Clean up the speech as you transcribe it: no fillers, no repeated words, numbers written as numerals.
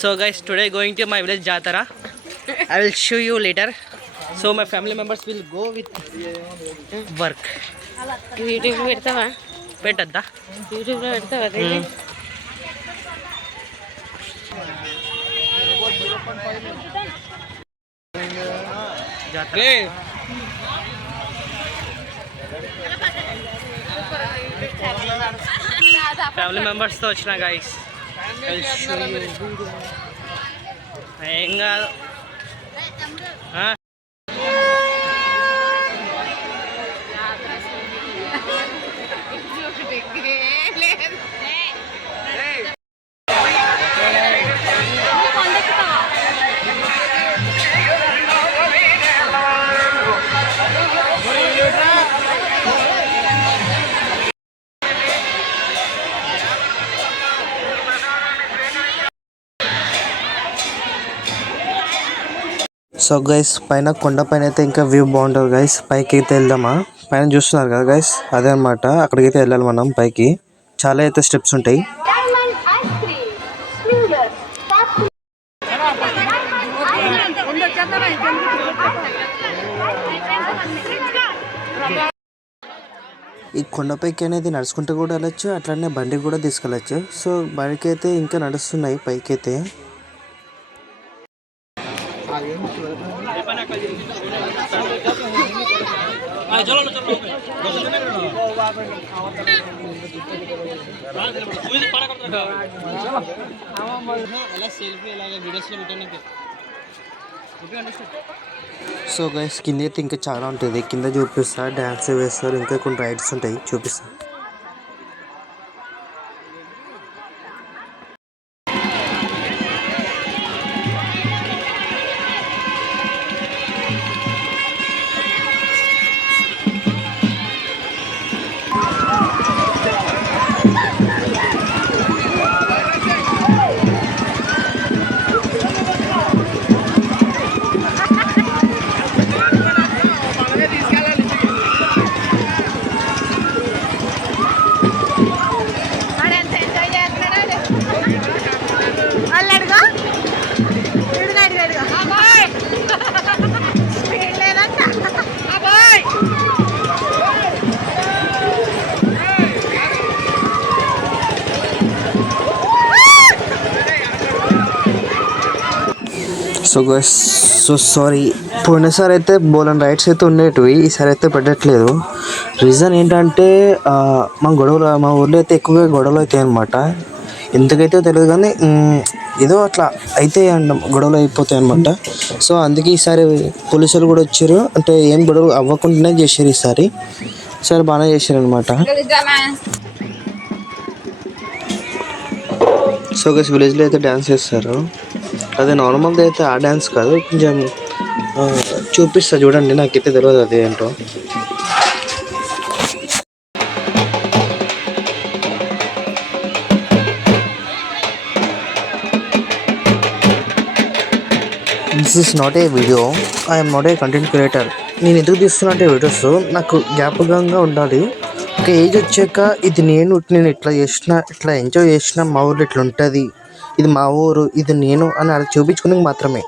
So guys, today going to my village Jatara. I will show you later. So my family members will go with work. YouTube పెడతావా? పెట్టద్దా? యూట్యూబ్లో పెడతావా? ఫ్యామిలీ మెంబర్స్తో వచ్చిన గైస్. ఏం కాదు. సో గైస్, పైన కొండ పైన అయితే ఇంకా వ్యూ బాగుంటుంది గైస్. పైకి అయితే వెళ్దామా? పైన చూస్తున్నారు కదా గైస్, అదే అనమాట. అక్కడికైతే వెళ్ళాలి మనం పైకి. చాలా అయితే స్టెప్స్ ఉంటాయి. ఈ కొండపైకి అనేది నడుచుకుంటూ కూడా వెళ్ళచ్చు, అట్లనే బండి కూడా తీసుకెళ్ళచ్చు. సో బండికి అయితే ఇంకా నడుస్తున్నాయి పైకి అయితే. సో గైస్, కింద అయితే ఇంకా చాలా ఉంటుంది. కింద చూపిస్తా, డ్యాన్స్ వేస్తారు, ఇంకా కొన్ని రైడ్స్ ఉంటాయి, చూపిస్తా. So guys, so sorry. పోయినసారి అయితే బోలన్ రైడ్స్ అయితే ఉండేటివి, ఈసారి అయితే పెట్టట్లేదు. రీజన్ ఏంటంటే మా ఊర్లో అయితే ఎక్కువగా గొడవలు అవుతాయి అనమాట. ఎందుకైతే తెలియదు కానీ ఏదో అట్లా అయితే గొడవలు అయిపోతాయి అనమాట. సో అందుకే ఈసారి పోలీసులు కూడా వచ్చారు. అంటే ఏం గొడవలు అవ్వకుండానే చేశారు ఈసారి బాగానే చేశారు అనమాట. సో గైస్, విలేజ్లో అయితే డ్యాన్స్ చేస్తారు. అదే నార్మల్గా అయితే ఆ డ్యాన్స్ కాదు, కొంచెం చూపిస్తా చూడండి. నాకైతే తెలియదు అది ఏంటో. This is not a video, I'm not a content creator. నేను ఎందుకు తీస్తున్నా అంటే వీడియోస్ నాకు జ్ఞాపకంగా ఉండాలి. ఒక ఏజ్ వచ్చాక ఇది నేను ఇట్లా చేసిన, ఇట్లా ఎంజాయ్ చేసిన, మా ఊర్లో ఇట్లా ఉంటుంది, ఇది మా ఊరు, ఇది నేను అని అలా చూపించుకునేది మాత్రమే.